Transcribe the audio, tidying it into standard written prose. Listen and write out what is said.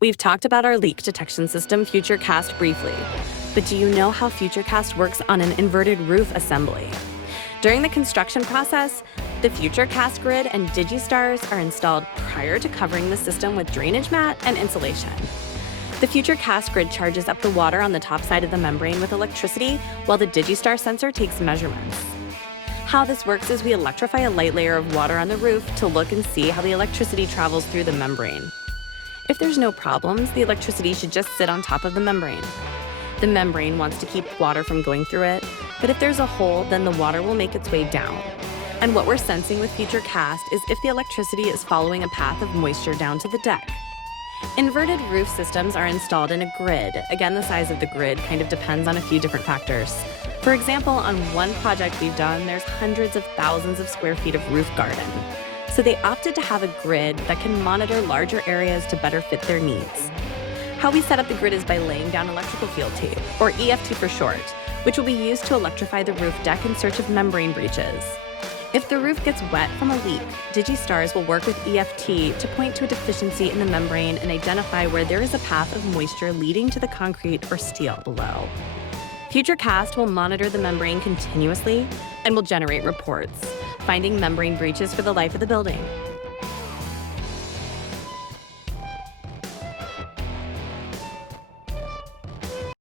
We've talked about our leak detection system, FutureCast, briefly, but do you know how FutureCast works on an inverted roof assembly? During the construction process, the FutureCast grid and DigiStars are installed prior to covering the system with drainage mat and insulation. The FutureCast grid charges up the water on the top side of the membrane with electricity, while the DigiStar sensor takes measurements. How this works is we electrify a light layer of water on the roof to look and see how the electricity travels through the membrane. If there's no problems, the electricity should just sit on top of the membrane. The membrane wants to keep water from going through it, but if there's a hole, then the water will make its way down. And what we're sensing with FutureCast is if the electricity is following a path of moisture down to the deck. Inverted roof systems are installed in a grid. Again, the size of the grid kind of depends on a few different factors. For example, on one project we've done, there's hundreds of thousands of square feet of roof garden. So they opted to have a grid that can monitor larger areas to better fit their needs. How we set up the grid is by laying down electrical field tape, or EFT for short, which will be used to electrify the roof deck in search of membrane breaches. If the roof gets wet from a leak, DigiStars will work with EFT to point to a deficiency in the membrane and identify where there is a path of moisture leading to the concrete or steel below. FutureCast will monitor the membrane continuously and will generate reports, finding membrane breaches for the life of the building.